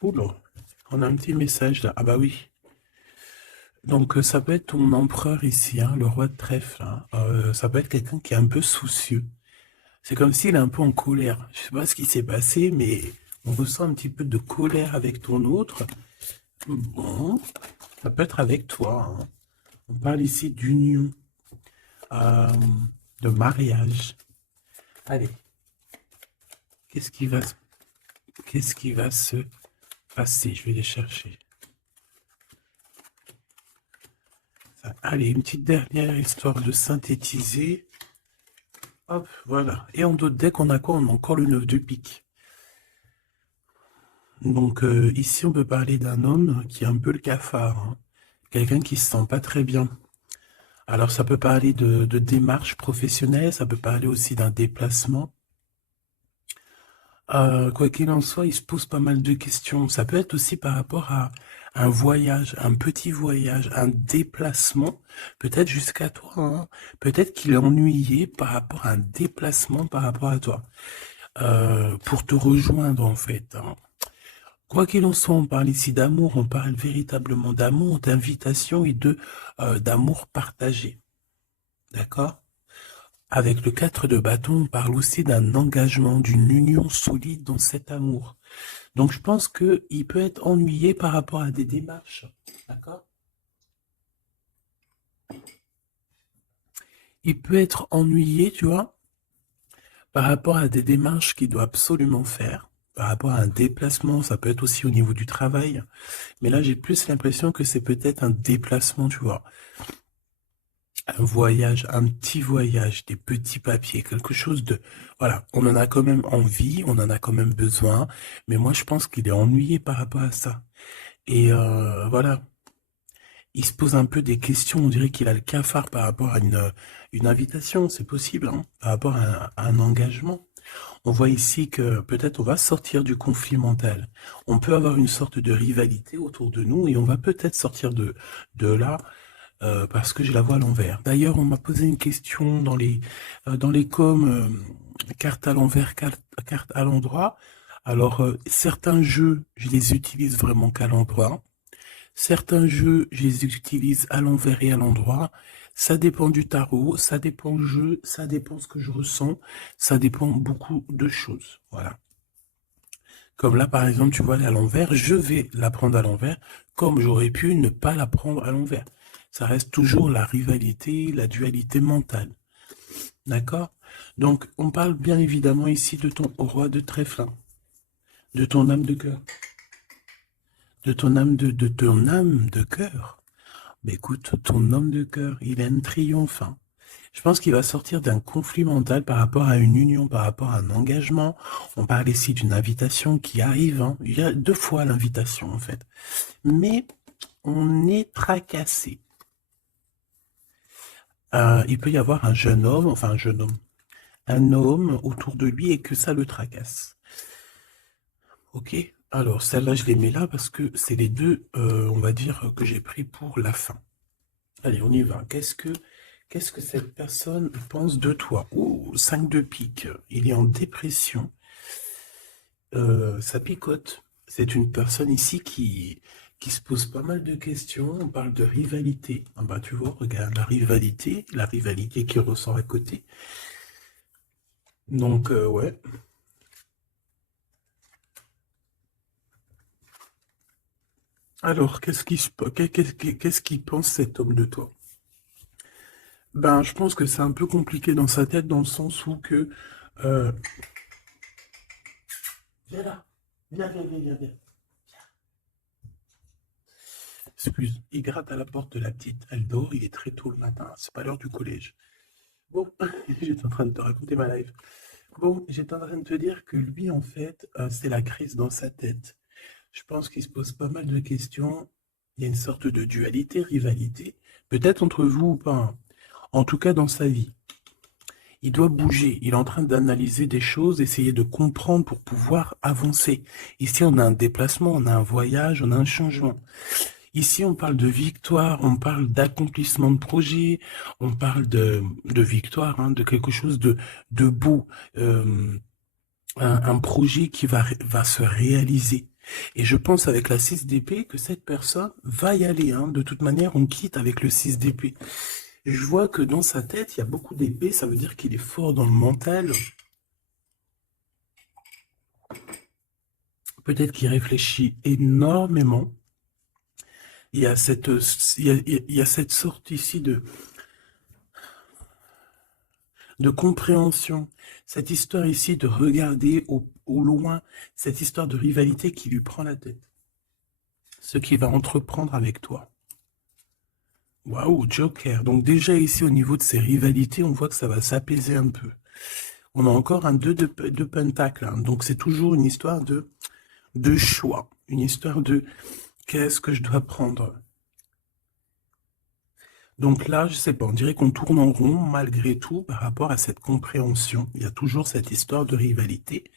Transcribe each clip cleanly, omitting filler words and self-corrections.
Oula, on a un petit message là. Ah bah oui. Donc ça peut être ton empereur ici, hein, le roi de trèfle, hein. Ça peut être quelqu'un qui est un peu soucieux. C'est comme s'il est un peu en colère. Je sais pas ce qui s'est passé, mais on ressent un petit peu de colère avec ton autre. Bon, ça peut être avec toi, hein. On parle ici d'union, euh, de mariage. Allez, qu'est-ce qui va, qu'est-ce qui va se passer? Je vais les chercher. Allez, une petite dernière histoire de synthétiser. Hop, voilà. Et en d'autres decks, on a quoi? On a encore le 9 de pique. Donc ici, on peut parler d'un homme qui est un peu le cafard, hein. Quelqu'un qui se sent pas très bien. Alors ça peut parler de démarche professionnelle, ça peut parler aussi d'un déplacement. Quoi qu'il en soit, il se pose pas mal de questions. Ça peut être aussi par rapport à un voyage, un petit voyage, un déplacement, peut-être jusqu'à toi, hein. Peut-être qu'il est ennuyé par rapport à un déplacement par rapport à toi, pour te rejoindre en fait, hein. Quoi qu'il en soit, on parle ici d'amour, on parle véritablement d'amour, d'invitation et de d'amour partagé. D'accord? Avec le 4 de bâton, on parle aussi d'un engagement, d'une union solide dans cet amour. Donc je pense qu'il peut être ennuyé par rapport à des démarches. D'accord? Il peut être ennuyé, tu vois, par rapport à des démarches qu'il doit absolument faire. Par rapport à un déplacement, ça peut être aussi au niveau du travail. Mais là, j'ai plus l'impression que c'est peut-être un déplacement, tu vois. Un voyage, un petit voyage, des petits papiers, quelque chose de... Voilà, on en a quand même envie, on en a quand même besoin, mais moi je pense qu'il est ennuyé par rapport à ça. Et voilà, il se pose un peu des questions, on dirait qu'il a le cafard par rapport à une invitation, c'est possible, hein, par rapport à un engagement. On voit ici que peut-être on va sortir du conflit mental. On peut avoir une sorte de rivalité autour de nous et on va peut-être sortir de là parce que je la vois à l'envers. D'ailleurs, on m'a posé une question dans les coms, carte à l'envers, carte à l'endroit. Alors, certains jeux, je les utilise vraiment qu'à l'endroit. Certains jeux, je les utilise à l'envers et à l'endroit. Ça dépend du tarot, ça dépend du jeu, ça dépend ce que je ressens, ça dépend beaucoup de choses. Voilà. Comme là, par exemple, tu vois, elle est à l'envers, je vais la prendre à l'envers, comme j'aurais pu ne pas la prendre à l'envers. Ça reste toujours la rivalité, la dualité mentale. D'accord? Donc, on parle bien évidemment ici de ton roi de trèfle, hein, de ton âme de cœur, de ton âme de cœur. Mais écoute, ton homme de cœur, il a un triomphe, hein. Je pense qu'il va sortir d'un conflit mental par rapport à une union, par rapport à un engagement. On parle ici d'une invitation qui arrive, hein. Il y a deux fois l'invitation, en fait. Mais on est tracassé. Il peut y avoir un jeune homme, enfin un homme autour de lui et que ça le tracasse. Ok? Alors, celle-là, je les mets là parce que c'est les deux, on va dire, que j'ai pris pour la fin. Allez, on y va. Qu'est-ce que cette personne pense de toi? Oh, 5 de pique. Il est en dépression. Ça picote. C'est une personne ici qui se pose pas mal de questions. On parle de rivalité. Ah bah, tu vois, regarde la rivalité qui ressort à côté. Donc, ouais. Alors, qu'est-ce qu'il pense cet homme de toi? Ben, je pense que c'est un peu compliqué dans sa tête, dans le sens où que... euh, Viens là, viens. Excuse, il gratte à la porte de la petite. Elle dort, il est très tôt le matin, c'est pas l'heure du collège. Bon, j'étais en train de te raconter ma life. Bon, j'étais en train de te dire que lui, en fait, c'est la crise dans sa tête. Je pense qu'il se pose pas mal de questions. Il y a une sorte de dualité, rivalité. Peut-être entre vous ou pas, hein. En tout cas, dans sa vie. Il doit bouger. Il est en train d'analyser des choses, essayer de comprendre pour pouvoir avancer. Ici, on a un déplacement, on a un voyage, on a un changement. Ici, on parle de victoire, on parle d'accomplissement de projet, on parle de victoire, hein, de quelque chose de beau, un projet qui va se réaliser. Et je pense avec la 6 d'épée que cette personne va y aller. Hein. De toute manière, on quitte avec le 6 d'épée. Je vois que dans sa tête, il y a beaucoup d'épées. Ça veut dire qu'il est fort dans le mental. Peut-être qu'il réfléchit énormément. Il y a cette, il y a cette sorte ici de compréhension. Cette histoire ici de regarder au loin. Cette histoire de rivalité qui lui prend la tête. Ce qu'il va entreprendre avec toi. Waouh, Joker. Donc déjà ici, au niveau de ces rivalités, on voit que ça va s'apaiser un peu. On a encore un 2 de pentacle. Hein. Donc c'est toujours une histoire de choix. Une histoire de qu'est-ce que je dois prendre. Donc là, je sais pas, on dirait qu'on tourne en rond malgré tout par rapport à cette compréhension. Il y a toujours cette histoire de rivalité.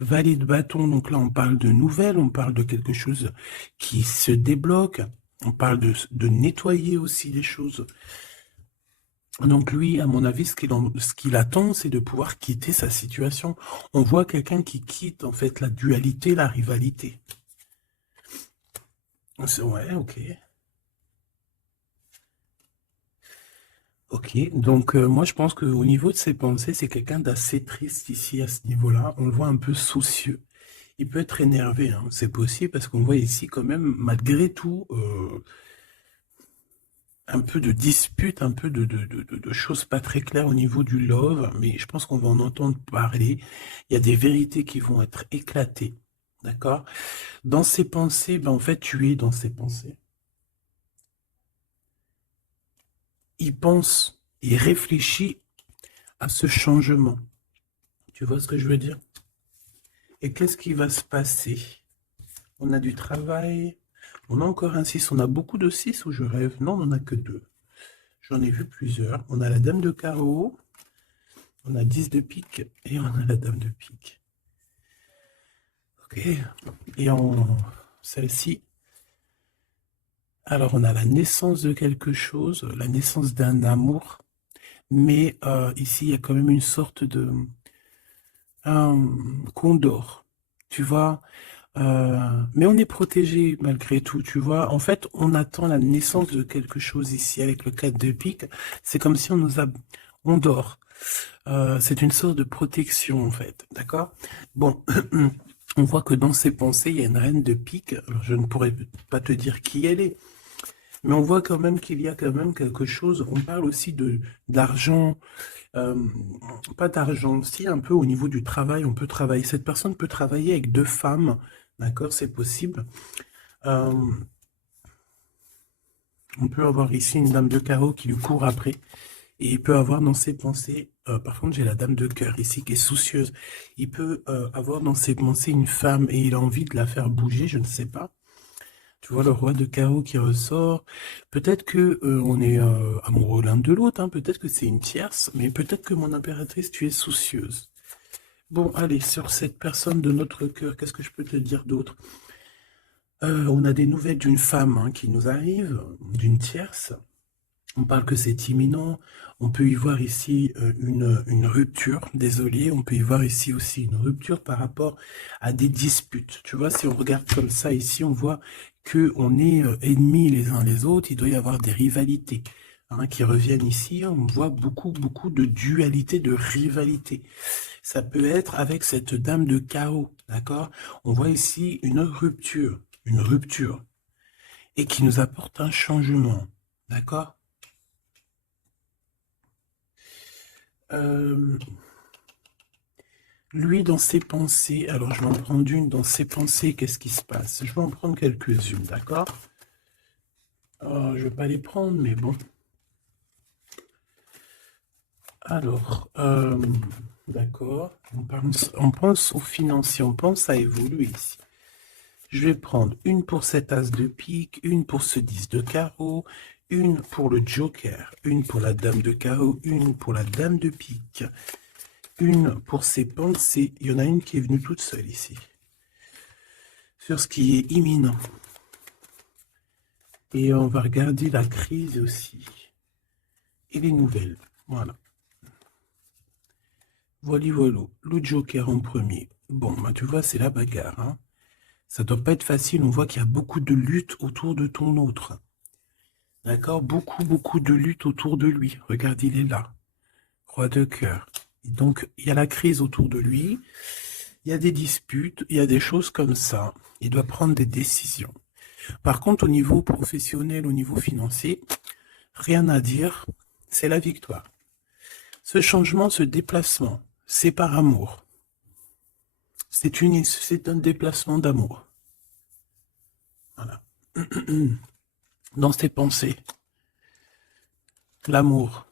Valet de bâton, donc là on parle de nouvelles, on parle de quelque chose qui se débloque. On parle de nettoyer aussi les choses. Donc lui, à mon avis, ce qu'il attend, c'est de pouvoir quitter sa situation. On voit quelqu'un qui quitte en fait la dualité, la rivalité. Ouais, ok. Ok, donc moi je pense qu'au niveau de ses pensées, c'est quelqu'un d'assez triste ici à ce niveau-là. On le voit un peu soucieux. Il peut être énervé, hein. C'est possible parce qu'on voit ici quand même, malgré tout, un peu de dispute, un peu de choses pas très claires au niveau du love, mais je pense qu'on va en entendre parler. Il y a des vérités qui vont être éclatées, d'accord? Dans ses pensées, ben en fait, tu es dans ses pensées. Il pense, il réfléchit à ce changement. Tu vois ce que je veux dire? Et qu'est-ce qui va se passer? On a du travail, on a encore un 6, on a beaucoup de 6 ou je rêve? Non, on n'en a que 2. J'en ai vu plusieurs. On a la dame de carreau, on a 10 de pique et on a la dame de pique. Ok. Et en celle-ci, alors on a la naissance de quelque chose, la naissance d'un amour, mais ici il y a quand même une sorte de condor, tu vois. Mais on est protégé malgré tout, tu vois. En fait, on attend la naissance de quelque chose ici avec le 4 de pique. C'est comme si on dort. C'est une sorte de protection en fait, d'accord? Bon, on voit que dans ses pensées, il y a une reine de pique. Alors, je ne pourrais pas te dire qui elle est, mais on voit quand même qu'il y a quand même quelque chose. On parle aussi d'argent, pas d'argent, si un peu au niveau du travail, on peut travailler. Cette personne peut travailler avec 2 femmes, d'accord, c'est possible. On peut avoir ici une dame de carreau qui lui court après. Et il peut avoir dans ses pensées, par contre j'ai la dame de cœur ici qui est soucieuse, il peut avoir dans ses pensées une femme et il a envie de la faire bouger, je ne sais pas. Tu vois le roi de carreau qui ressort, peut-être que on est amoureux l'un de l'autre, hein. Peut-être que c'est une tierce, mais peut-être que mon impératrice, tu es soucieuse. Bon, allez, sur cette personne de notre cœur, qu'est-ce que je peux te dire d'autre? On a des nouvelles d'une femme hein, qui nous arrive, d'une tierce. On parle que c'est imminent. On peut y voir ici une rupture, désolé. On peut y voir ici aussi une rupture par rapport à des disputes. Tu vois, si on regarde comme ça ici, on voit qu'on est ennemis les uns les autres. Il doit y avoir des rivalités hein, qui reviennent ici. On voit beaucoup, beaucoup de dualité, de rivalité. Ça peut être avec cette dame de chaos, d'accord? On voit ici une rupture, et qui nous apporte un changement, d'accord? Lui, dans ses pensées, alors je vais en prendre une, dans ses pensées, qu'est-ce qui se passe? Je vais en prendre quelques-unes, d'accord? Je ne vais pas les prendre, mais bon. Alors, d'accord, on pense aux financiers, on pense à évoluer ici. Je vais prendre une pour cet as de pique, une pour ce 10 de carreau, une pour le joker, une pour la dame de carreau, une pour la dame de pique, une pour ses pensées. Il y en a une qui est venue toute seule ici. Sur ce qui est imminent. Et on va regarder la crise aussi. Et les nouvelles. Voilà. Voilà, voilà. Le joker en premier. Bon, bah, tu vois, c'est la bagarre. Hein. Ça doit pas être facile. On voit qu'il y a beaucoup de lutte autour de ton autre. D'accord? Beaucoup de lutte autour de lui. Regarde, il est là. Roi de cœur. Donc, il y a la crise autour de lui. Il y a des disputes. Il y a des choses comme ça. Il doit prendre des décisions. Par contre, au niveau professionnel, au niveau financier, rien à dire. C'est la victoire. Ce changement, ce déplacement, c'est par amour. C'est un déplacement d'amour. Voilà. Dans ses pensées. L'amour.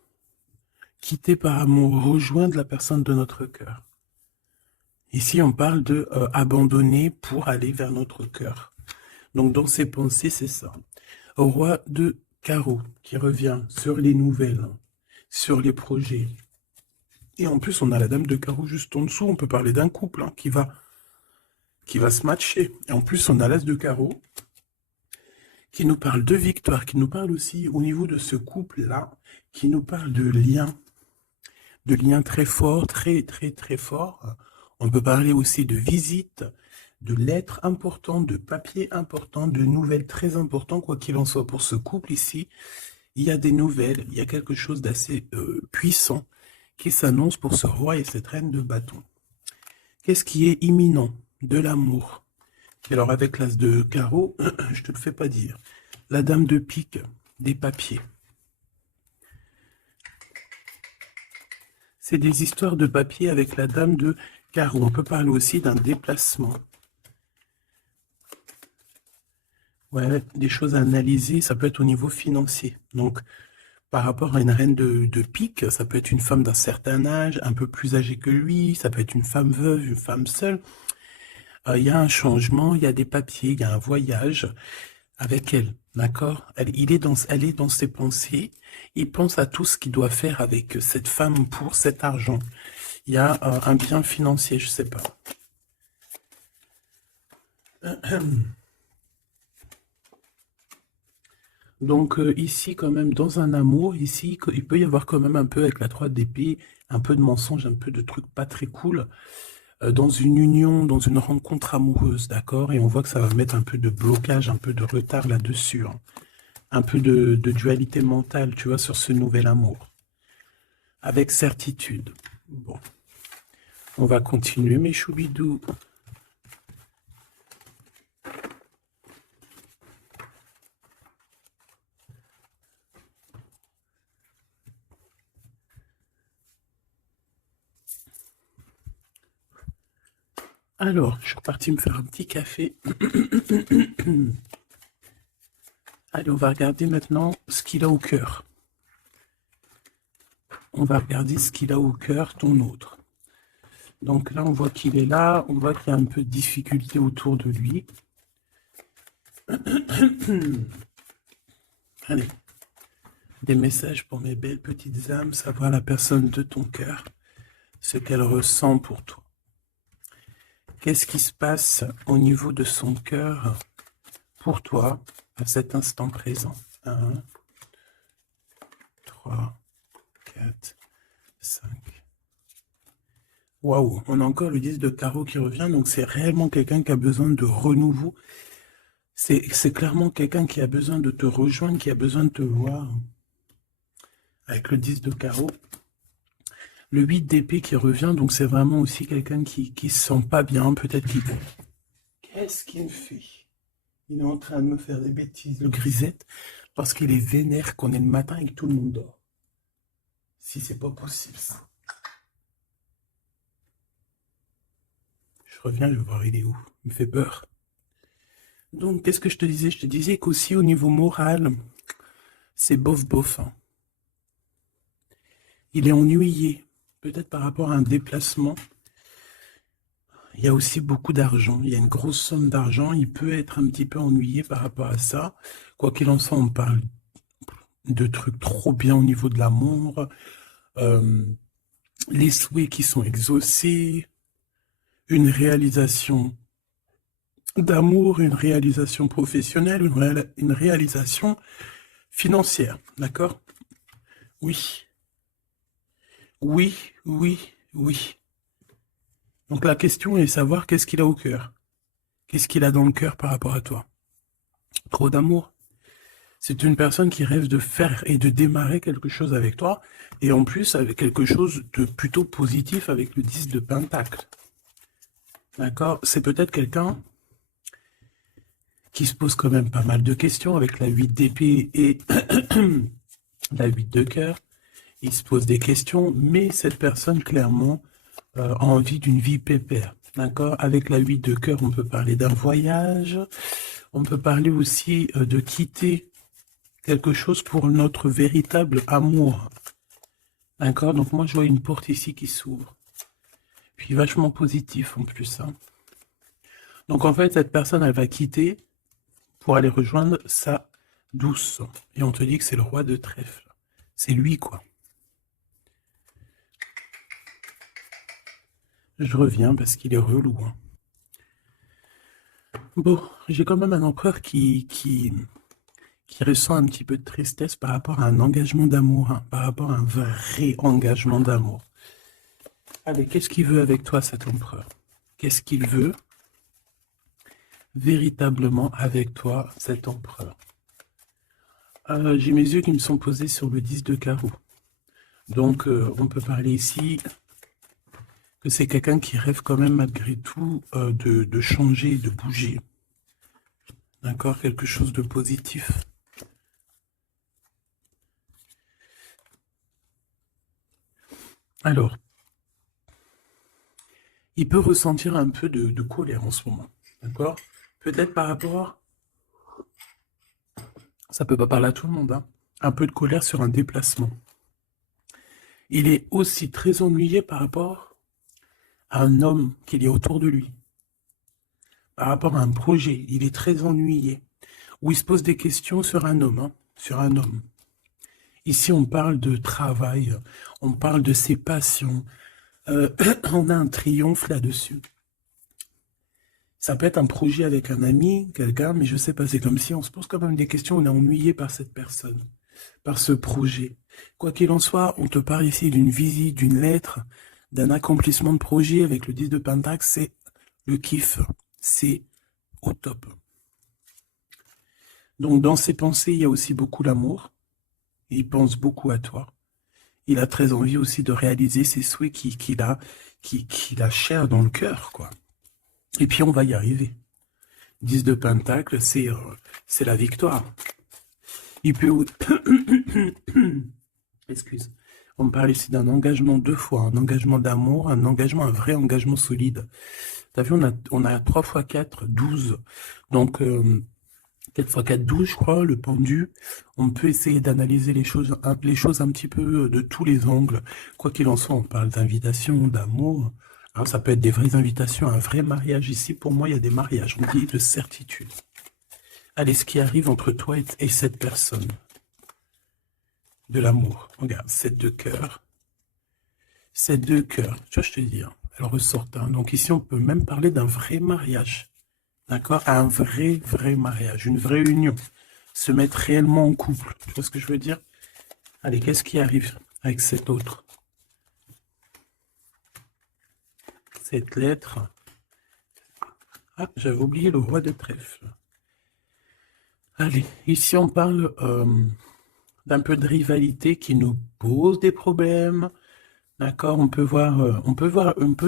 Quitter par amour, rejoindre la personne de notre cœur. Ici, on parle de abandonner pour aller vers notre cœur. Donc, dans ses pensées, c'est ça. Au roi de carreau, qui revient sur les nouvelles, sur les projets. Et en plus, on a la dame de carreau juste en dessous. On peut parler d'un couple qui va se matcher. Et en plus, on a l'as de carreau qui nous parle de victoire, qui nous parle aussi au niveau de ce couple-là, qui nous parle de liens très forts, très forts. On peut parler aussi de visites, de lettres importantes, de papiers importants, de nouvelles très importantes, quoi qu'il en soit pour ce couple ici. Il y a des nouvelles, il y a quelque chose d'assez puissant qui s'annonce pour ce roi et cette reine de bâton. Qu'est-ce qui est imminent? De l'amour. Et alors avec l'as de carreau, je te le fais pas dire. La dame de pique, des papiers. C'est des histoires de papier avec la dame de carreau. On peut parler aussi d'un déplacement. Ouais, des choses à analyser, ça peut être au niveau financier. Donc, par rapport à une reine de pique, ça peut être une femme d'un certain âge, un peu plus âgée que lui, ça peut être une femme veuve, une femme seule. Il y a un changement, il y a des papiers, il y a un voyage avec elle, d'accord? Elle est dans ses pensées, il pense à tout ce qu'il doit faire avec cette femme pour cet argent. Il y a un bien financier, je sais pas. Donc ici, quand même, dans un amour, ici, il peut y avoir quand même un peu, avec la 3 d'épée, un peu de mensonge, un peu de trucs pas très cool, dans une union, dans une rencontre amoureuse, d'accord? Et on voit que ça va mettre un peu de blocage, un peu de retard là-dessus, hein. Un peu de dualité mentale, tu vois, sur ce nouvel amour. Avec certitude. Bon. On va continuer, mes choubidous. Alors, je suis reparti me faire un petit café. Allez, on va regarder maintenant ce qu'il a au cœur. On va regarder ce qu'il a au cœur, ton autre. Donc là, on voit qu'il est là. On voit qu'il y a un peu de difficulté autour de lui. Allez. Des messages pour mes belles petites âmes, savoir la personne de ton cœur, ce qu'elle ressent pour toi. Qu'est-ce qui se passe au niveau de son cœur pour toi à cet instant présent? 1, 3, 4, 5. Waouh, on a encore le 10 de carreau qui revient, donc c'est réellement quelqu'un qui a besoin de renouveau. C'est clairement quelqu'un qui a besoin de te rejoindre, qui a besoin de te voir. Avec le 10 de carreau. Le 8 d'épée qui revient, donc c'est vraiment aussi quelqu'un qui se sent pas bien, peut-être qu'il... Qu'est-ce qu'il me fait? Il est en train de me faire des bêtises, le grisette, parce qu'il est vénère qu'on est le matin et que tout le monde dort. Si c'est pas possible, ça. Je reviens le voir, il est où? Il me fait peur. Donc, qu'est-ce que je te disais? Je te disais qu'aussi au niveau moral, c'est bof, hein. Il est ennuyé, peut-être par rapport à un déplacement. Il y a aussi beaucoup d'argent, il y a une grosse somme d'argent, il peut être un petit peu ennuyé par rapport à ça. Quoi qu'il en soit, on parle de trucs trop bien au niveau de l'amour, les souhaits qui sont exaucés, une réalisation d'amour, une réalisation professionnelle, une réalisation financière, d'accord? Oui, oui. Donc la question est de savoir qu'est-ce qu'il a au cœur. Qu'est-ce qu'il a dans le cœur par rapport à toi? Trop d'amour. C'est une personne qui rêve de faire et de démarrer quelque chose avec toi, et en plus avec quelque chose de plutôt positif avec le 10 de Pentacle. D'accord? C'est peut-être quelqu'un qui se pose quand même pas mal de questions avec la 8 d'épée et la 8 de cœur. Il se pose des questions, mais cette personne, clairement, a envie d'une vie pépère. D'accord? Avec la 8 de cœur, on peut parler d'un voyage. On peut parler aussi de quitter quelque chose pour notre véritable amour. D'accord? Donc moi, je vois une porte ici qui s'ouvre. Puis vachement positif en plus. Hein. Donc en fait, cette personne, elle va quitter pour aller rejoindre sa douce. Et on te dit que c'est le roi de trèfle. C'est lui, quoi. Je reviens parce qu'il est relou. Hein. Bon, j'ai quand même un empereur qui ressent un petit peu de tristesse par rapport à un engagement d'amour, hein, par rapport à un vrai engagement d'amour. Allez, qu'est-ce qu'il veut avec toi, cet empereur? Qu'est-ce qu'il veut véritablement avec toi, cet empereur? J'ai mes yeux qui me sont posés sur le 10 de carreau. Donc, on peut parler ici que c'est quelqu'un qui rêve quand même malgré tout de changer, de bouger. D'accord? Quelque chose de positif. Alors, il peut ressentir un peu de colère en ce moment. D'accord? Peut-être par rapport... Ça peut pas parler à tout le monde, hein. Un peu de colère sur un déplacement. Il est aussi très ennuyé par rapport à un homme qu'il y a autour de lui. Par rapport à un projet, il est très ennuyé. Ou il se pose des questions sur un homme, hein, sur un homme. Ici, on parle de travail, on parle de ses passions. On a un triomphe là-dessus. Ça peut être un projet avec un ami, quelqu'un, mais je sais pas, c'est comme si on se pose quand même des questions, on est ennuyé par cette personne, par ce projet. Quoi qu'il en soit, on te parle ici d'une visite, d'une lettre, d'un accomplissement de projet avec le 10 de Pentacle, c'est le kiff, c'est au top. Donc dans ses pensées, il y a aussi beaucoup l'amour, il pense beaucoup à toi. Il a très envie aussi de réaliser ses souhaits qu'il a cher dans le cœur, quoi. Et puis on va y arriver. 10 de Pentacle, c'est la victoire. Il peut... Excuse. On me parle ici d'un engagement 2 fois, un engagement d'amour, un engagement, un vrai engagement solide. T'as vu, on a 3 x 4, 12. Donc, 4 x 4, 12, je crois, le pendu. On peut essayer d'analyser les choses un petit peu de tous les angles. Quoi qu'il en soit, on parle d'invitation, d'amour. Alors, ça peut être des vraies invitations, un vrai mariage. Ici, pour moi, il y a des mariages, on dit de certitude. Allez, ce qui arrive entre toi et cette personne. De l'amour. Regarde, 7 de cœur. 7 de cœur. Tu vois, je te dis, hein, elle ressort. Hein. Donc ici, on peut même parler d'un vrai mariage. D'accord? Un vrai mariage. Une vraie union. Se mettre réellement en couple. Tu vois ce que je veux dire? Allez, qu'est-ce qui arrive avec cet autre? Cette lettre. Ah, j'avais oublié le roi de trèfle. Allez, ici on parle d'un peu de rivalité qui nous pose des problèmes. D'accord, on peut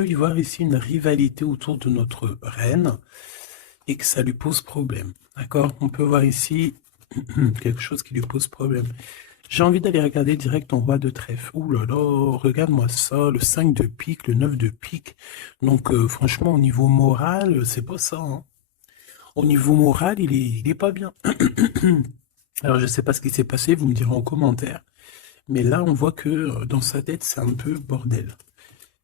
y voir ici une rivalité autour de notre reine et que ça lui pose problème. D'accord, on peut voir ici quelque chose qui lui pose problème. J'ai envie d'aller regarder direct ton roi de trèfle. Ouh là là, regarde-moi ça, le 5 de pique, le 9 de pique. Donc franchement, au niveau moral, c'est pas ça. Hein. Au niveau moral, il est pas bien. Alors je sais pas ce qui s'est passé, vous me direz en commentaire. Mais là, on voit que dans sa tête, c'est un peu bordel.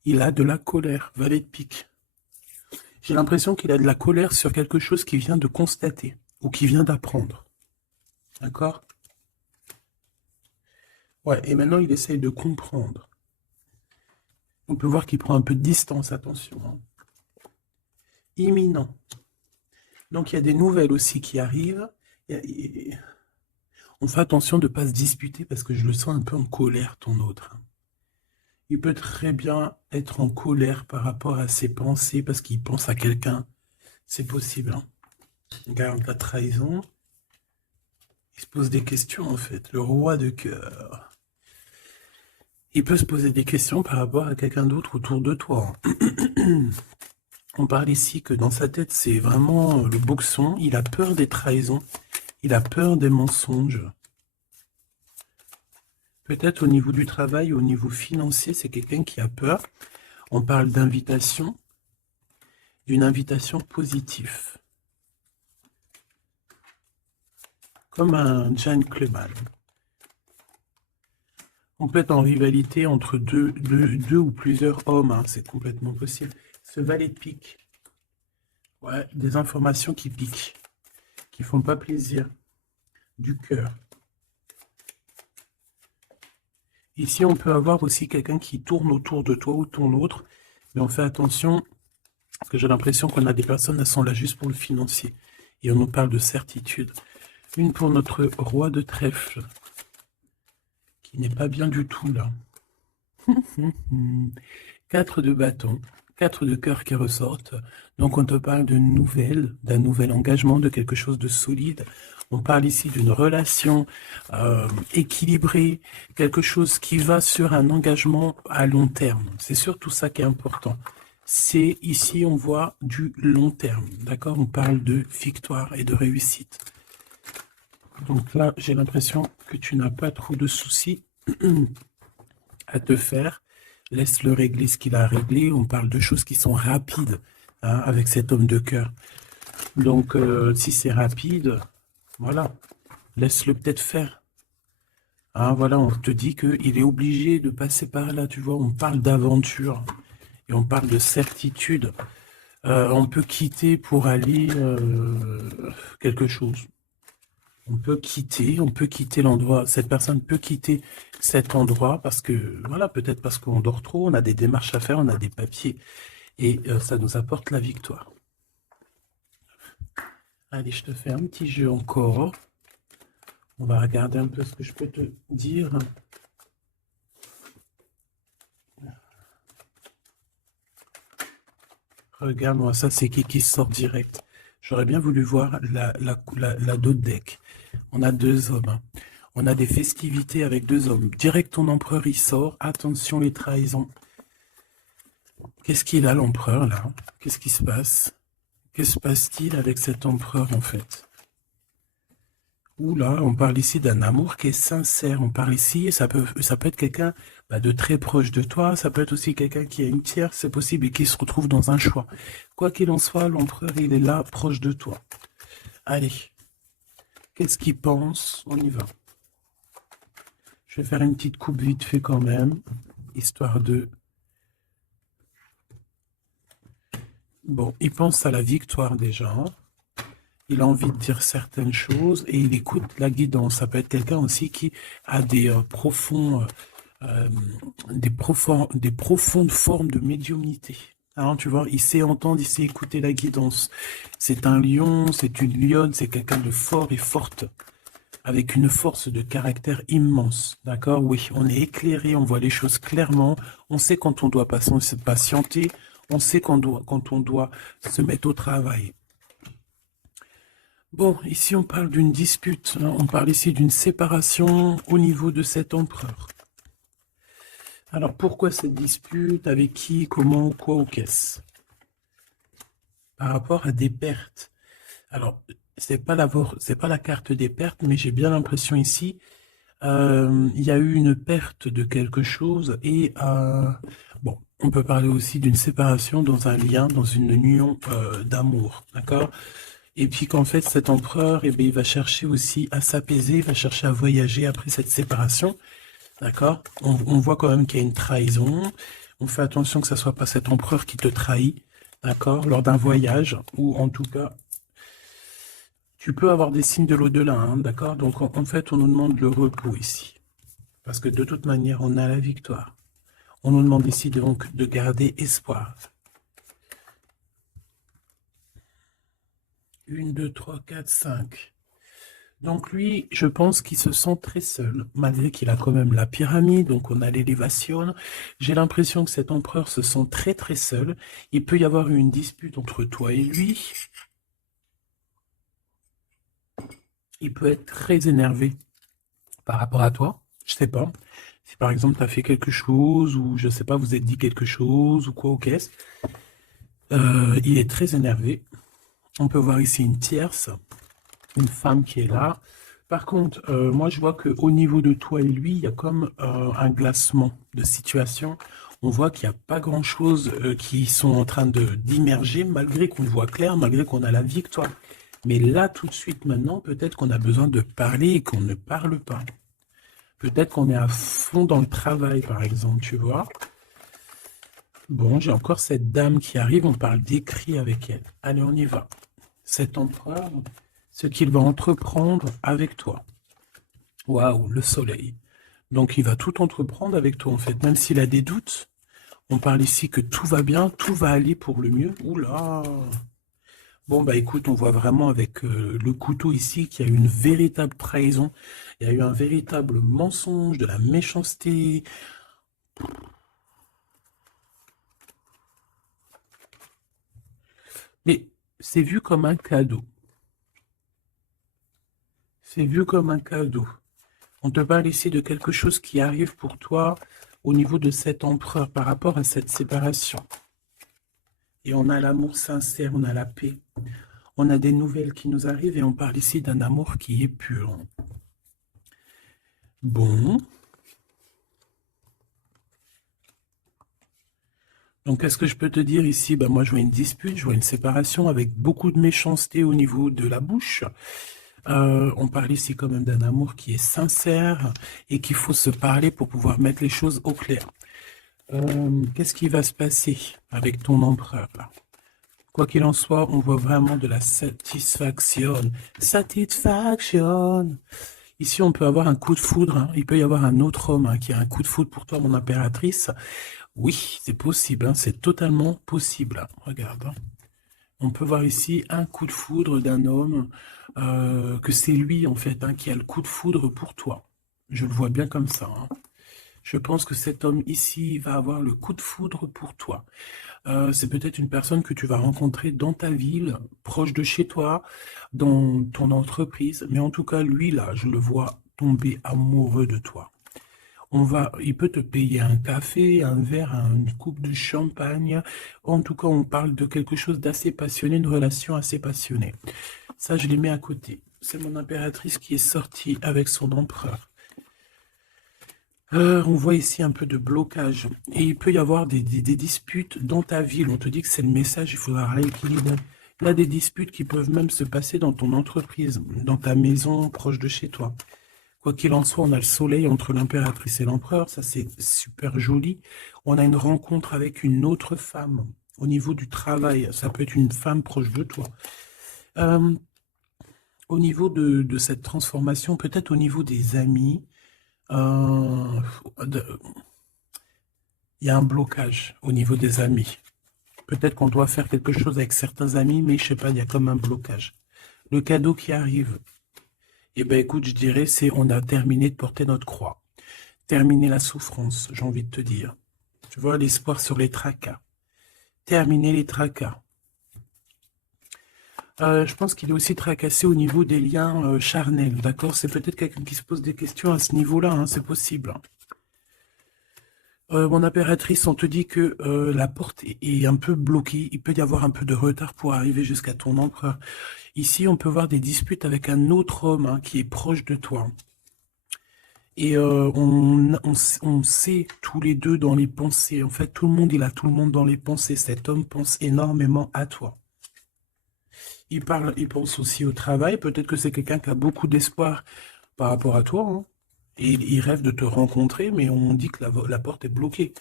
Il a de la colère, valet de pique. J'ai l'impression qu'il a de la colère sur quelque chose qu'il vient de constater ou qu'il vient d'apprendre. D'accord? Ouais, et maintenant, il essaye de comprendre. On peut voir qu'il prend un peu de distance, attention. Hein. Imminent. Donc, il y a des nouvelles aussi qui arrivent. On fait attention de ne pas se disputer parce que je le sens un peu en colère, ton autre. Il peut très bien être en colère par rapport à ses pensées parce qu'il pense à quelqu'un. C'est possible, hein. Regarde la trahison. Il se pose des questions, en fait. Le roi de cœur. Il peut se poser des questions par rapport à quelqu'un d'autre autour de toi. On parle ici que dans sa tête, c'est vraiment le boxon. Il a peur des trahisons. Il a peur des mensonges. Peut-être au niveau du travail, au niveau financier, c'est quelqu'un qui a peur. On parle d'invitation, d'une invitation positive. Comme un gentleman. On peut être en rivalité entre deux ou plusieurs hommes, hein, c'est complètement possible. Ce valet de pique, ouais, des informations qui piquent, qui font pas plaisir, du cœur. Ici, on peut avoir aussi quelqu'un qui tourne autour de toi ou ton autre, mais on fait attention, parce que j'ai l'impression qu'on a des personnes, elles sont là juste pour le financier, et on nous parle de certitude. Une pour notre roi de trèfle, qui n'est pas bien du tout là. 4 de bâton, 4 de cœur qui ressortent. Donc on te parle de nouvelles, d'un nouvel engagement, de quelque chose de solide. On parle ici d'une relation équilibrée, quelque chose qui va sur un engagement à long terme. C'est surtout ça qui est important. C'est ici, on voit du long terme, d'accord? On parle de victoire et de réussite. Donc là, j'ai l'impression que tu n'as pas trop de soucis à te faire. Laisse-le régler ce qu'il a à régler. On parle de choses qui sont rapides, hein, avec cet homme de cœur. Donc, si c'est rapide, voilà, laisse-le peut-être faire. Hein, voilà, on te dit qu'il est obligé de passer par là, tu vois. On parle d'aventure et on parle de certitude. On peut quitter pour aller quelque chose. On peut quitter l'endroit. Cette personne peut quitter cet endroit parce que, voilà, peut-être parce qu'on dort trop, on a des démarches à faire, on a des papiers. Et ça nous apporte la victoire. Allez, je te fais un petit jeu encore. On va regarder un peu ce que je peux te dire. Regarde-moi, ça c'est qui sort direct. J'aurais bien voulu voir d'autres deck. On a 2 hommes. On a des festivités avec 2 hommes. Direct, ton empereur, il sort. Attention, les trahisons. Qu'est-ce qu'il a, l'empereur, là? Qu'est-ce qui se passe? Que se passe-t-il avec cet empereur, en fait? Oula, on parle ici d'un amour qui est sincère. On parle ici, ça peut être quelqu'un de très proche de toi. Ça peut être aussi quelqu'un qui a une tierce, c'est possible, et qui se retrouve dans un choix. Quoi qu'il en soit, l'empereur, il est là, proche de toi. Allez. Qu'est-ce qu'il pense? On y va. Je vais faire une petite coupe vite fait quand même, histoire de... Bon, il pense à la victoire déjà. Il a envie de dire certaines choses et il écoute la guidance. Ça peut être quelqu'un aussi qui a des profondes formes de médiumnité. Alors, tu vois, il sait entendre, il sait écouter la guidance. C'est un lion, c'est une lionne, c'est quelqu'un de fort et forte, avec une force de caractère immense. D'accord? Oui, on est éclairé, on voit les choses clairement, on sait quand on doit patienter, on sait quand on doit se mettre au travail. Bon, ici on parle d'une dispute, hein, on parle ici d'une séparation au niveau de cet empereur. Alors pourquoi cette dispute? Avec qui? Comment? Quoi ou qu'est-ce? Par rapport à des pertes. Alors, c'est pas la carte des pertes, mais j'ai bien l'impression ici, il y a eu une perte de quelque chose et bon, on peut parler aussi d'une séparation dans un lien, dans une union d'amour, d'accord? Et puis qu'en fait, cet empereur, eh bien, il va chercher aussi à s'apaiser, il va chercher à voyager après cette séparation, d'accord? On voit quand même qu'il y a une trahison. On fait attention que ce ne soit pas cet empereur qui te trahit, d'accord? Lors d'un voyage, ou en tout cas, tu peux avoir des signes de l'au-delà, hein, d'accord? Donc en fait, on nous demande le repos ici. Parce que de toute manière, on a la victoire. On nous demande ici donc de garder espoir. 1, 2, 3, 4, 5. Donc lui, je pense qu'il se sent très seul, malgré qu'il a quand même la pyramide, donc on a l'élévation. J'ai l'impression que cet empereur se sent très très seul. Il peut y avoir une dispute entre toi et lui. Il peut être très énervé par rapport à toi. Je sais pas. Si par exemple tu as fait quelque chose, ou je sais pas, vous êtes dit quelque chose, ou quoi, ou qu'est-ce. Il est très énervé. On peut voir ici une tierce, une femme qui est là. Par contre, moi je vois qu'au niveau de toi et lui, il y a comme un glacement de situation. On voit qu'il n'y a pas grand-chose qui sont en train d'immerger, malgré qu'on voit clair, malgré qu'on a la victoire. Mais là, tout de suite, maintenant, peut-être qu'on a besoin de parler et qu'on ne parle pas. Peut-être qu'on est à fond dans le travail, par exemple, tu vois. Bon, j'ai encore cette dame qui arrive, on parle d'écrit avec elle. Allez, on y va. Cet empereur, ce qu'il va entreprendre avec toi. Waouh, le soleil. Donc, il va tout entreprendre avec toi, en fait. Même s'il a des doutes, on parle ici que tout va bien, tout va aller pour le mieux. Oula! Bon, bah écoute, on voit vraiment avec le couteau ici qu'il y a eu une véritable trahison. Il y a eu un véritable mensonge, de la méchanceté. Mais c'est vu comme un cadeau. C'est vu comme un cadeau. On te parle ici de quelque chose qui arrive pour toi au niveau de cet empereur par rapport à cette séparation. Et on a l'amour sincère, on a la paix. On a des nouvelles qui nous arrivent et on parle ici d'un amour qui est pur. Bon. Donc, qu'est-ce que je peux te dire ici? Ben, moi, je vois une dispute, je vois une séparation avec beaucoup de méchanceté au niveau de la bouche. On parle ici quand même d'un amour qui est sincère et qu'il faut se parler pour pouvoir mettre les choses au clair. Qu'est-ce qui va se passer avec ton empereur là? Quoi qu'il en soit, on voit vraiment de la satisfaction. Satisfaction. Ici, on peut avoir un coup de foudre. Hein. Il peut y avoir un autre homme hein, qui a un coup de foudre pour toi, mon impératrice. Oui, c'est possible. Hein, c'est totalement possible. Regarde. Hein. On peut voir ici un coup de foudre d'un homme, que c'est lui, en fait, hein, qui a le coup de foudre pour toi. Je le vois bien comme ça. Hein. Je pense que cet homme ici va avoir le coup de foudre pour toi. C'est peut-être une personne que tu vas rencontrer dans ta ville, proche de chez toi, dans ton entreprise. Mais en tout cas, lui, là, je le vois tomber amoureux de toi. Il peut te payer un café, un verre, une coupe de champagne. En tout cas, on parle de quelque chose d'assez passionné, une relation assez passionnée. Ça, je les mets à côté. C'est mon impératrice qui est sortie avec son empereur. On voit ici un peu de blocage. Et il peut y avoir des disputes dans ta ville. On te dit que c'est le message, il faudra rééquilibrer. Il y a des disputes qui peuvent même se passer dans ton entreprise, dans ta maison, proche de chez toi. Quoi qu'il en soit, on a le soleil entre l'impératrice et l'empereur. Ça, c'est super joli. On a une rencontre avec une autre femme au niveau du travail. Ça peut être une femme proche de toi. Au niveau de cette transformation, peut-être au niveau des amis, euh, il y a un blocage au niveau des amis. Peut-être qu'on doit faire quelque chose avec certains amis, mais je sais pas, il y a comme un blocage. Le cadeau qui arrive, eh ben écoute, je dirais, c'est on a terminé de porter notre croix. Terminer la souffrance, j'ai envie de te dire. Tu vois, l'espoir sur les tracas. Terminer les tracas. Je pense qu'il est aussi tracassé au niveau des liens charnels, d'accord? C'est peut-être quelqu'un qui se pose des questions à ce niveau-là, hein, c'est possible. Mon impératrice, on te dit que la porte est un peu bloquée. Il peut y avoir un peu de retard pour arriver jusqu'à ton empereur. Ici, on peut voir des disputes avec un autre homme hein, qui est proche de toi. Et on sait tous les deux dans les pensées. En fait, tout le monde, il a tout le monde dans les pensées. Cet homme pense énormément à toi. Il pense aussi au travail. Peut-être que c'est quelqu'un qui a beaucoup d'espoir par rapport à toi. Hein. Et il rêve de te rencontrer, mais on dit que la porte est bloquée.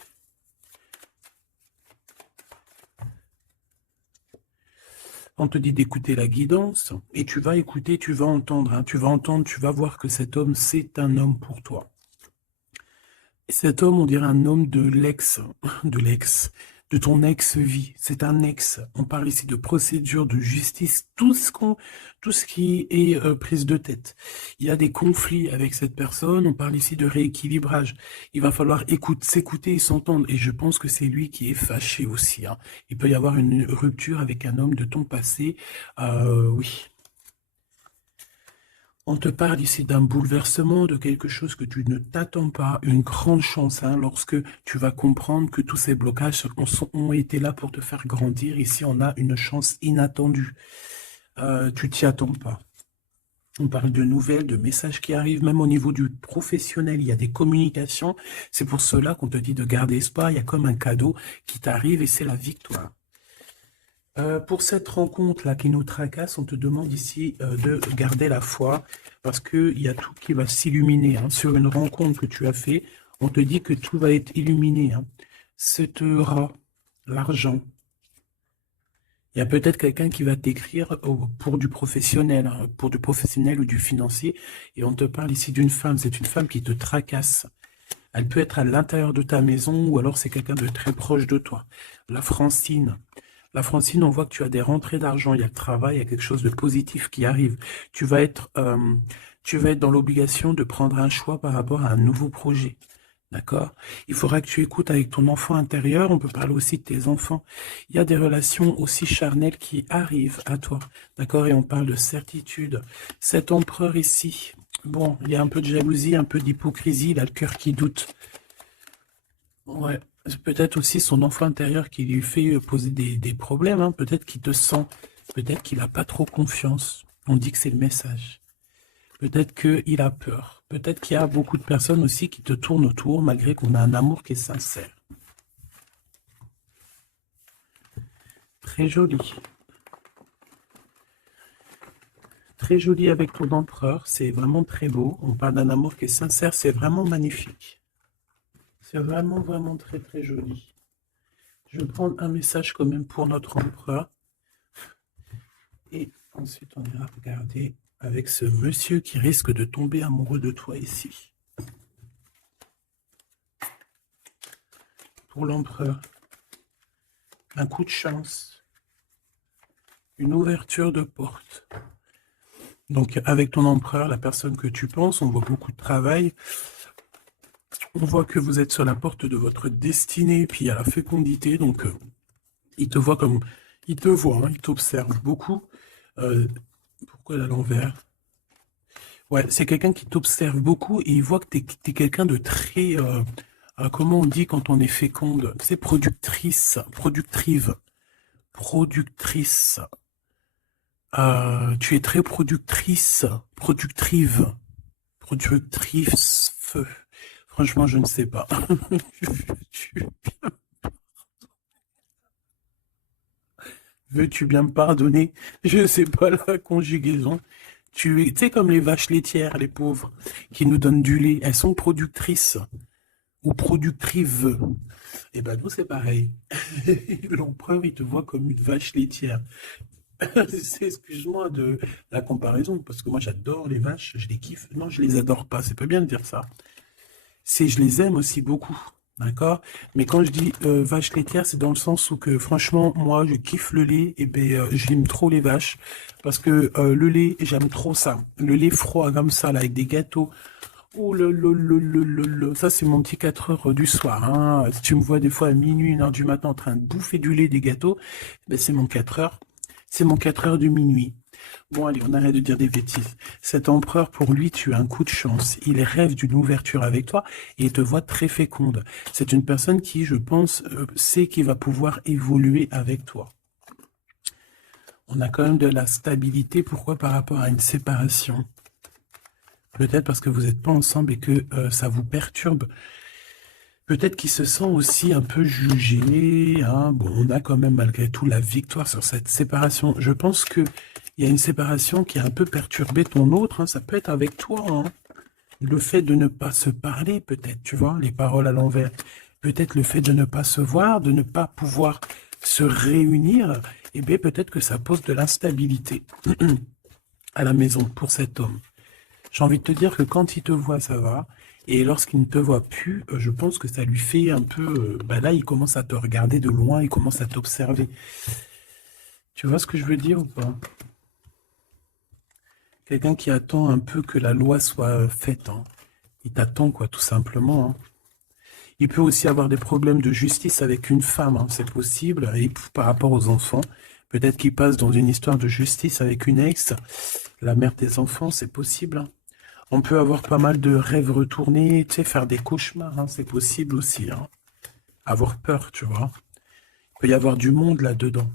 On te dit d'écouter la guidance, et tu vas écouter, tu vas entendre. Hein. Tu vas entendre, tu vas voir que cet homme, c'est un homme pour toi. Et cet homme, on dirait un homme de l'ex, de ton ex-vie. C'est un ex. On parle ici de procédure, de justice, tout ce qui est prise de tête. Il y a des conflits avec cette personne. On parle ici de rééquilibrage. Il va falloir s'écouter et s'entendre. Et je pense que c'est lui qui est fâché aussi, hein. Il peut y avoir une rupture avec un homme de ton passé. Oui. On te parle ici d'un bouleversement, de quelque chose que tu ne t'attends pas, une grande chance, hein, lorsque tu vas comprendre que tous ces blocages ont été là pour te faire grandir. Ici, on a une chance inattendue. Tu t'y attends pas. On parle de nouvelles, de messages qui arrivent, même au niveau du professionnel. Il y a des communications. C'est pour cela qu'on te dit de garder espoir. Il y a comme un cadeau qui t'arrive et c'est la victoire. Pour cette rencontre-là qui nous tracasse, on te demande ici de garder la foi parce qu'il y a tout qui va s'illuminer, hein. Sur une rencontre que tu as fait, on te dit que tout va être illuminé, hein. Cet rat, l'argent. Il y a peut-être quelqu'un qui va t'écrire pour du professionnel, hein, pour du professionnel ou du financier, et on te parle ici d'une femme. C'est une femme qui te tracasse. Elle peut être à l'intérieur de ta maison ou alors c'est quelqu'un de très proche de toi. La Francine. La Francine, on voit que tu as des rentrées d'argent, il y a le travail, il y a quelque chose de positif qui arrive. Tu vas être dans l'obligation de prendre un choix par rapport à un nouveau projet. D'accord? Il faudra que tu écoutes avec ton enfant intérieur. On peut parler aussi de tes enfants. Il y a des relations aussi charnelles qui arrivent à toi. D'accord? Et on parle de certitude. Cet empereur ici, bon, il y a un peu de jalousie, un peu d'hypocrisie, il a le cœur qui doute. Ouais. Peut-être aussi son enfant intérieur qui lui fait poser des problèmes, hein. Peut-être qu'il te sent, peut-être qu'il n'a pas trop confiance. On dit que c'est le message. Peut-être qu'il a peur. Peut-être qu'il y a beaucoup de personnes aussi qui te tournent autour malgré qu'on a un amour qui est sincère. Très joli. Très joli avec ton empereur. C'est vraiment très beau. On parle d'un amour qui est sincère. C'est vraiment magnifique. C'est vraiment, vraiment très, très joli. Je vais prendre un message quand même pour notre empereur. Et ensuite, on ira regarder avec ce monsieur qui risque de tomber amoureux de toi ici. Pour l'empereur, un coup de chance. Une ouverture de porte. Donc, avec ton empereur, la personne que tu penses, on voit beaucoup de travail. On voit que vous êtes sur la porte de votre destinée, puis il y a la fécondité, donc il te voit comme... Il te voit, hein, il t'observe beaucoup. Pourquoi à l'envers? Ouais, c'est quelqu'un qui t'observe beaucoup et il voit que tu es quelqu'un de très... comment on dit quand on est féconde? C'est productrice, productive. Productrice. Tu es très productrice, productive. Productrice. Franchement, je ne sais pas. Veux-tu bien me pardonner? Je ne sais pas la conjugaison. Tu sais, comme les vaches laitières, les pauvres, qui nous donnent du lait. Elles sont productrices ou productrives. Et ben nous, c'est pareil. L'empereur, il te voit comme une vache laitière. Excuse-moi de la comparaison, parce que moi, j'adore les vaches, je les kiffe. Non, je les adore pas, c'est pas bien de dire ça. Je les aime aussi beaucoup, d'accord? Mais quand je dis vache laitière, c'est dans le sens où que franchement, moi, je kiffe le lait, et ben j'aime trop les vaches, parce que le lait, j'aime trop ça. Le lait froid comme ça, là, avec des gâteaux. Oh ça c'est mon petit 4 heures du soir, hein. Si tu me vois des fois à minuit, 1 heure du matin en train de bouffer du lait, des gâteaux, ben c'est mon 4 heures. C'est mon 4 heures du minuit. Bon, allez, on arrête de dire des bêtises. Cet empereur, pour lui, tu as un coup de chance. Il rêve d'une ouverture avec toi et il te voit très féconde. C'est une personne qui, je pense, sait qu'il va pouvoir évoluer avec toi. On a quand même de la stabilité. Pourquoi? Par rapport à une séparation. Peut-être parce que vous n'êtes pas ensemble et que ça vous perturbe. Peut-être qu'il se sent aussi un peu jugé, hein. Bon, on a quand même malgré tout la victoire sur cette séparation. Je pense qu'il y a une séparation qui a un peu perturbé ton autre, hein. Ça peut être avec toi, hein. Le fait de ne pas se parler, peut-être, tu vois, les paroles à l'envers. Peut-être le fait de ne pas se voir, de ne pas pouvoir se réunir, eh bien peut-être que ça pose de l'instabilité à la maison pour cet homme. J'ai envie de te dire que quand il te voit, ça va. Et lorsqu'il ne te voit plus, je pense que ça lui fait un peu... bah là, il commence à te regarder de loin, il commence à t'observer. Tu vois ce que je veux dire ou pas? Quelqu'un qui attend un peu que la loi soit faite, hein. Il t'attend, quoi, tout simplement, hein. Il peut aussi avoir des problèmes de justice avec une femme, hein, c'est possible. Et par rapport aux enfants, peut-être qu'il passe dans une histoire de justice avec une ex, la mère des enfants, c'est possible, hein. On peut avoir pas mal de rêves retournés, tu sais, faire des cauchemars, hein, c'est possible aussi, hein. Avoir peur, tu vois. Il peut y avoir du monde là-dedans.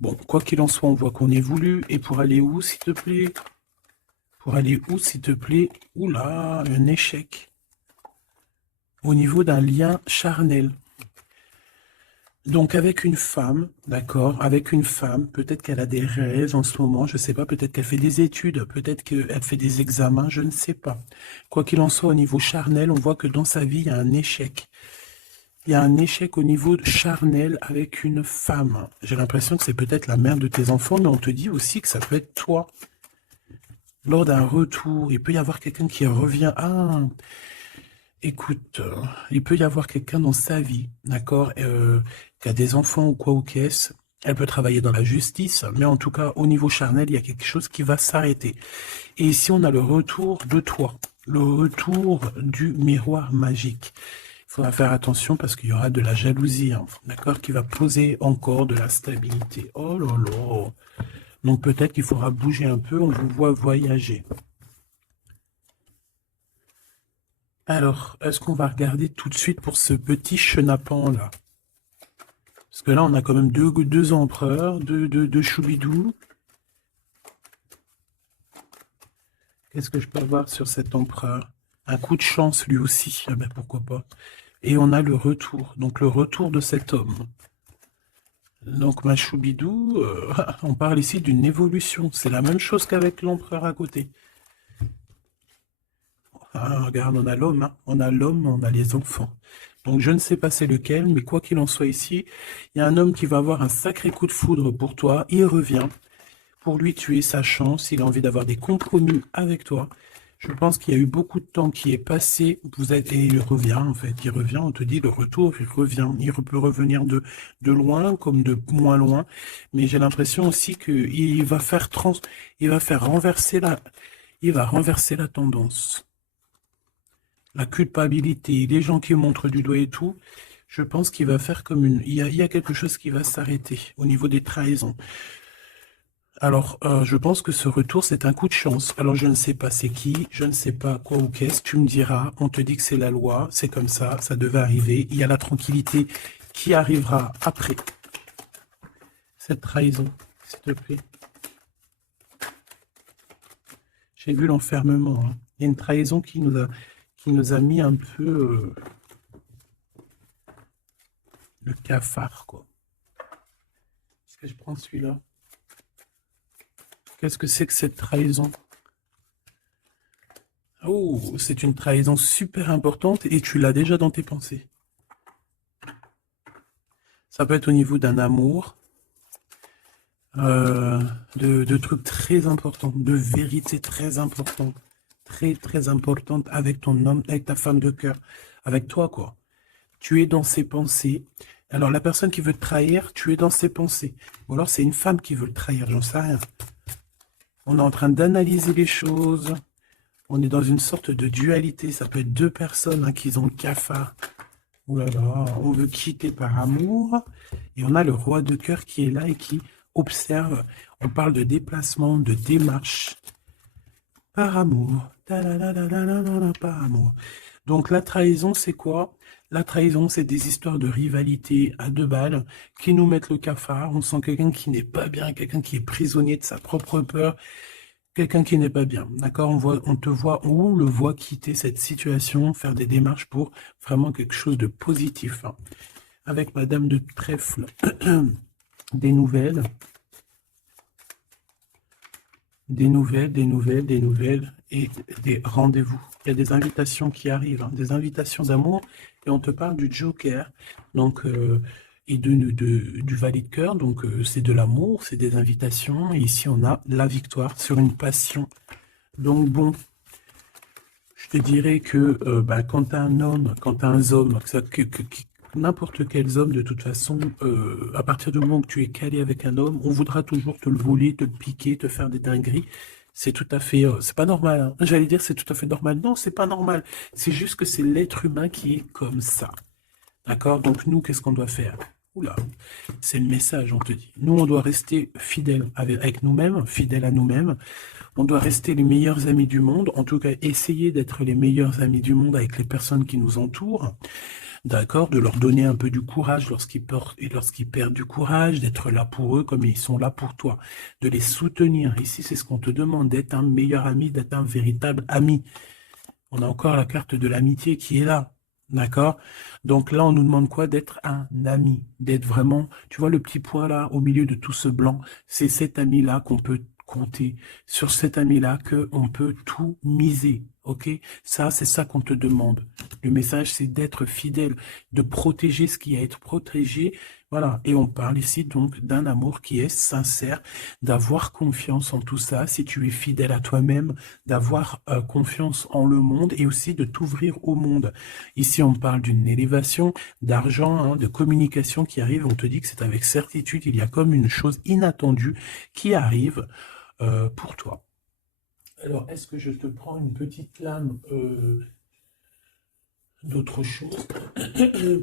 Bon, quoi qu'il en soit, on voit qu'on est voulu. Et pour aller où, s'il te plaît? Pour aller où, s'il te plaît? Oula, un échec. Au niveau d'un lien charnel. Donc avec une femme, d'accord, avec une femme, peut-être qu'elle a des rêves en ce moment, je sais pas, peut-être qu'elle fait des études, peut-être qu'elle fait des examens, je ne sais pas. Quoi qu'il en soit, au niveau charnel, on voit que dans sa vie, il y a un échec. Il y a un échec au niveau charnel avec une femme. J'ai l'impression que c'est peut-être la mère de tes enfants, mais on te dit aussi que ça peut être toi. Lors d'un retour, il peut y avoir quelqu'un qui revient. Ah, écoute, il peut y avoir quelqu'un dans sa vie, d'accord, qui a des enfants ou quoi ou qu'est-ce. Elle peut travailler dans la justice, mais en tout cas, au niveau charnel, il y a quelque chose qui va s'arrêter. Et ici, on a le retour de toi, le retour du miroir magique. Il faudra faire attention parce qu'il y aura de la jalousie, hein, d'accord, qui va poser encore de la stabilité. Oh là là. Donc peut-être qu'il faudra bouger un peu, on vous voit voyager. Alors, est-ce qu'on va regarder tout de suite pour ce petit chenapan-là? Parce que là, on a quand même deux empereurs, deux choubidous. Qu'est-ce que je peux avoir sur cet empereur? Un coup de chance, lui aussi. Ah ben, pourquoi pas. Et on a le retour. Donc, le retour de cet homme. Donc, ma choubidou, on parle ici d'une évolution. C'est la même chose qu'avec l'empereur à côté. Ah, regarde, on a l'homme, hein. On a l'homme, on a les enfants. Donc je ne sais pas c'est lequel, mais quoi qu'il en soit ici, il y a un homme qui va avoir un sacré coup de foudre pour toi. Il revient. Pour lui, tu es sa chance. Il a envie d'avoir des compromis avec toi. Je pense qu'il y a eu beaucoup de temps qui est passé. Et il revient, en fait. Il revient, on te dit le retour, il revient. Il peut revenir de loin comme de moins loin. Mais j'ai l'impression aussi qu'il va faire il va renverser la tendance. La culpabilité, les gens qui montrent du doigt et tout, je pense qu'il va faire comme il y a quelque chose qui va s'arrêter au niveau des trahisons. Alors, je pense que ce retour, c'est un coup de chance. Alors, je ne sais pas c'est qui, je ne sais pas quoi ou qu'est-ce, tu me diras, on te dit que c'est la loi, c'est comme ça devait arriver. Il y a la tranquillité qui arrivera après cette trahison, s'il te plaît. J'ai vu l'enfermement, hein. Il y a une trahison qui nous a mis un peu le cafard, quoi. Est-ce que je prends celui-là? Qu'est-ce que c'est que cette trahison? Oh, c'est une trahison super importante et tu l'as déjà dans tes pensées. Ça peut être au niveau d'un amour, de trucs très importants, de vérités très importantes, très importantes avec ton homme, avec ta femme de cœur, avec toi, quoi. Tu es dans ses pensées. Alors, la personne qui veut te trahir, tu es dans ses pensées. Ou alors, c'est une femme qui veut le trahir, j'en sais rien. On est en train d'analyser les choses. On est dans une sorte de dualité. Ça peut être deux personnes, hein, qui ont le cafard. Ouh là là, on veut quitter par amour. Et on a le roi de cœur qui est là et qui observe. On parle de déplacement, de démarche. Par amour. Par amour. Donc la trahison, c'est quoi? La trahison, c'est des histoires de rivalité à deux balles qui nous mettent le cafard. On sent quelqu'un qui n'est pas bien, quelqu'un qui est prisonnier de sa propre peur, quelqu'un qui n'est pas bien. D'accord? On te voit, on le voit quitter cette situation, faire des démarches pour vraiment quelque chose de positif, hein. Avec Madame de Trèfle, des nouvelles. Des nouvelles et des rendez-vous. Il y a des invitations qui arrivent, hein, des invitations d'amour, et on te parle du Joker, donc, et du valet de cœur, donc c'est de l'amour, c'est des invitations, et ici on a la victoire sur une passion. Donc bon, Je te dirais que quand tu un homme, quand tu un homme, n'importe quel homme, de toute façon, à partir du moment que tu es calé avec un homme, on voudra toujours te le voler, te le piquer, te faire des dingueries. C'est tout à fait, c'est pas normal, hein. J'allais dire c'est tout à fait normal. Non, c'est pas normal. C'est juste que c'est l'être humain qui est comme ça. D'accord? Donc nous, qu'est-ce qu'on doit faire? Oula, c'est le message, on te dit. Nous, on doit rester fidèles avec nous-mêmes, fidèles à nous-mêmes. On doit rester les meilleurs amis du monde, en tout cas essayer d'être les meilleurs amis du monde avec les personnes qui nous entourent, d'accord, de leur donner un peu du courage lorsqu'ils perdent du courage, d'être là pour eux comme ils sont là pour toi, de les soutenir. Ici, c'est ce qu'on te demande, d'être un meilleur ami, d'être un véritable ami. On a encore la carte de l'amitié qui est là. D'accord? Donc là, on nous demande quoi? D'être un ami, d'être vraiment, tu vois le petit point là, au milieu de tout ce blanc, c'est cet ami-là qu'on peut compter, sur cet ami-là qu'on peut tout miser, ok? Ça, c'est ça qu'on te demande. Le message, c'est d'être fidèle, de protéger ce qui a à être protégé, voilà. Et on parle ici donc d'un amour qui est sincère, d'avoir confiance en tout ça, si tu es fidèle à toi-même, d'avoir confiance en le monde et aussi de t'ouvrir au monde. Ici, on parle d'une élévation, d'argent, hein, de communication qui arrive. On te dit que c'est avec certitude, il y a comme une chose inattendue qui arrive pour toi. Alors, est-ce que je te prends une petite lame d'autre chose?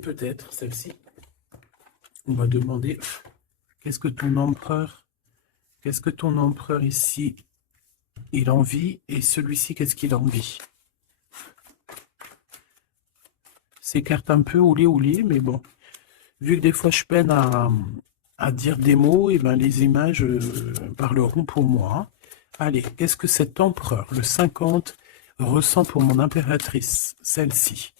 Peut-être, celle-ci. On va demander, qu'est-ce que ton empereur ici, il envie, et celui-ci, qu'est-ce qu'il envie? Ces cartes un peu oulé, mais bon, vu que des fois je peine à dire des mots, et ben les images parleront pour moi. Allez, qu'est-ce que cet empereur, le 50, ressent pour mon impératrice, celle-ci?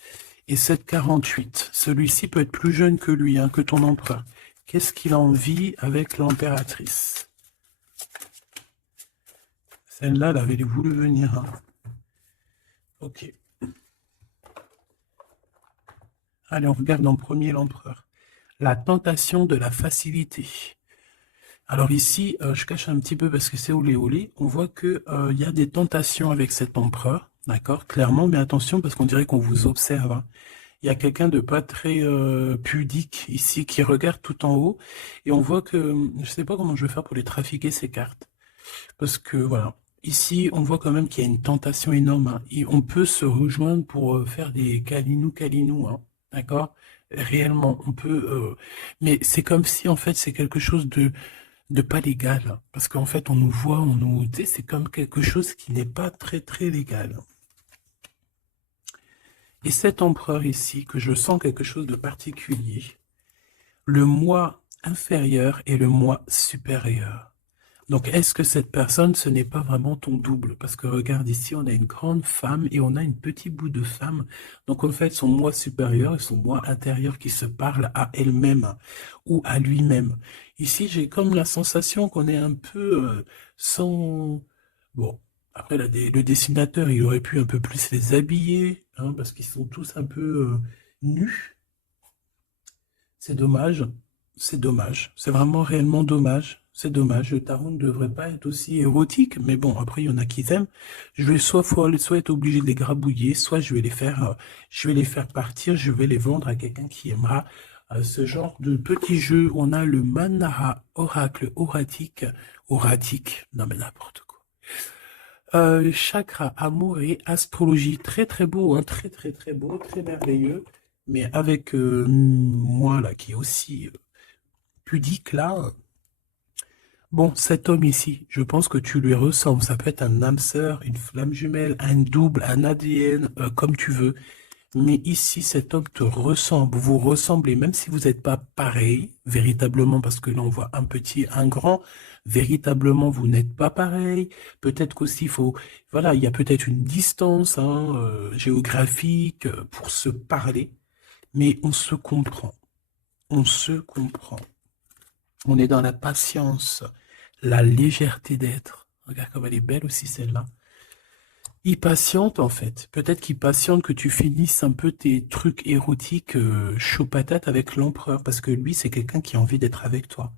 Et cette 48, celui-ci peut être plus jeune que lui, hein, que ton empereur. Qu'est-ce qu'il en vit avec l'impératrice? Celle-là, elle avait voulu venir. Hein. Ok. Allez, on regarde en premier l'empereur. La tentation de la facilité. Alors ici, je cache un petit peu parce que c'est olé. On voit que il y a des tentations avec cet empereur, d'accord, clairement, mais attention parce qu'on dirait qu'on vous observe. Hein. Il y a quelqu'un de pas très pudique ici qui regarde tout en haut et on voit que je ne sais pas comment je vais faire pour les trafiquer ces cartes parce que voilà. Ici, on voit quand même qu'il y a une tentation énorme. Hein, et on peut se rejoindre pour faire des câlinous, hein, d'accord? Réellement, on peut. Mais c'est comme si en fait c'est quelque chose de pas légal, hein, parce qu'en fait on nous voit, tu sais, c'est comme quelque chose qui n'est pas très très légal. Et cet empereur ici, que je sens quelque chose de particulier, le moi inférieur et le moi supérieur. Donc, est-ce que cette personne, ce n'est pas vraiment ton double? Parce que regarde ici, on a une grande femme et on a une petite bout de femme. Donc, en fait, son moi supérieur et son moi intérieur qui se parlent à elle-même ou à lui-même. Ici, j'ai comme la sensation qu'on est un peu sans... Bon, après, le dessinateur, il aurait pu un peu plus les habiller, hein, parce qu'ils sont tous un peu nus. C'est dommage. C'est dommage. C'est vraiment réellement dommage. C'est dommage. Le tarot ne devrait pas être aussi érotique, mais bon, après, il y en a qui aiment. Je vais soit être obligé de les grabouiller, soit je vais les faire partir, je vais les vendre à quelqu'un qui aimera ce genre de petit jeu. On a le Manara Oracle Oratique, non mais n'importe quoi. Chakra, amour et astrologie. Très très beau, hein, très très très beau, très merveilleux. Mais avec moi là, qui est aussi pudique là. Bon, cet homme ici, je pense que tu lui ressembles. Ça peut être un âme sœur, une flamme jumelle, un double, un ADN, comme tu veux. Mais ici, cet homme te ressemble. Vous ressemblez, même si vous n'êtes pas pareil, véritablement, parce que là, on voit un petit, un grand. Véritablement, vous n'êtes pas pareil. Peut-être qu'aussi, voilà, il y a peut-être une distance hein, géographique pour se parler. Mais on se comprend. On se comprend. On est dans la patience, la légèreté d'être. Regarde comme elle est belle aussi celle-là. Il patiente en fait. Peut-être qu'il patiente que tu finisses un peu tes trucs érotiques chaud patate avec l'empereur. Parce que lui, c'est quelqu'un qui a envie d'être avec toi.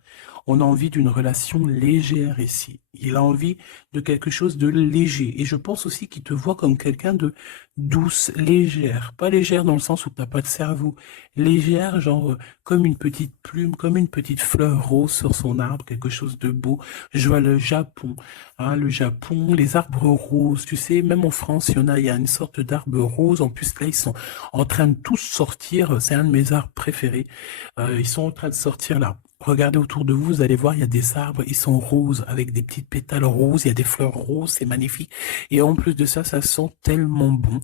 On a envie d'une relation légère ici. Il a envie de quelque chose de léger. Et je pense aussi qu'il te voit comme quelqu'un de douce, légère. Pas légère dans le sens où tu n'as pas de cerveau. Légère, genre comme une petite plume, comme une petite fleur rose sur son arbre, quelque chose de beau. Je vois le Japon, hein, le Japon, les arbres roses. Tu sais, même en France, il y a une sorte d'arbre rose. En plus, là, ils sont en train de tous sortir. C'est un de mes arbres préférés. Ils sont en train de sortir là. Regardez autour de vous, vous allez voir, il y a des arbres, ils sont roses, avec des petites pétales roses, il y a des fleurs roses, c'est magnifique. Et en plus de ça, ça sent tellement bon.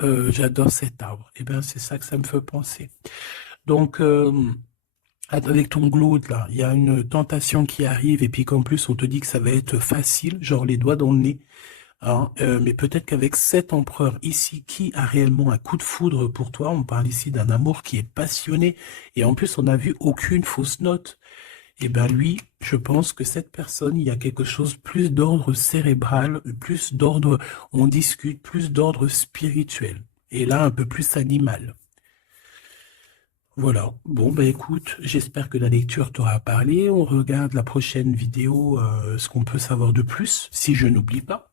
J'adore cet arbre. Et bien, c'est ça que ça me fait penser. Donc, avec ton glaude, là, il y a une tentation qui arrive, et puis qu'en plus, on te dit que ça va être facile, genre les doigts dans le nez. Hein, mais peut-être qu'avec cet empereur ici, qui a réellement un coup de foudre pour toi, on parle ici d'un amour qui est passionné, et en plus on n'a vu aucune fausse note, et ben lui, je pense que cette personne, il y a quelque chose plus d'ordre cérébral, plus d'ordre, on discute, plus d'ordre spirituel, et là un peu plus animal. Voilà, bon bah écoute, j'espère que la lecture t'aura parlé, on regarde la prochaine vidéo, ce qu'on peut savoir de plus, si je n'oublie pas.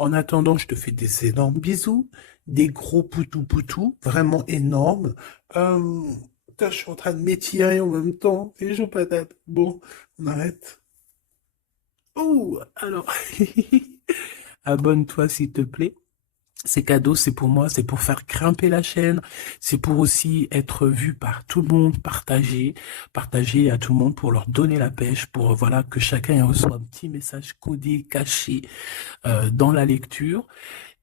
En attendant, je te fais des énormes bisous, des gros poutous, vraiment énormes. Putain, je suis en train de m'étirer en même temps, c'est chaud patate. Bon, on arrête. Oh, alors, abonne-toi s'il te plaît. Ces cadeaux, c'est pour moi, c'est pour faire grimper la chaîne, c'est pour aussi être vu par tout le monde, partager à tout le monde pour leur donner la pêche, pour voilà que chacun reçoit un petit message codé, caché dans la lecture.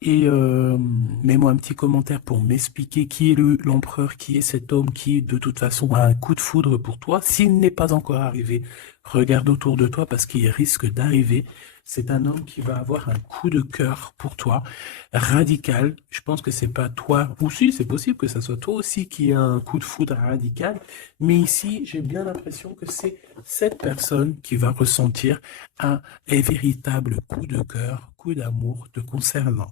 Et mets-moi un petit commentaire pour m'expliquer qui est l'empereur, qui est cet homme qui, de toute façon, a un coup de foudre pour toi. S'il n'est pas encore arrivé, regarde autour de toi parce qu'il risque d'arriver. C'est un homme qui va avoir un coup de cœur pour toi, radical. Je pense que c'est pas toi, ou si, c'est possible que ça soit toi aussi qui a un coup de foudre radical. Mais ici, j'ai bien l'impression que c'est cette personne qui va ressentir un véritable coup de cœur, coup d'amour te concernant.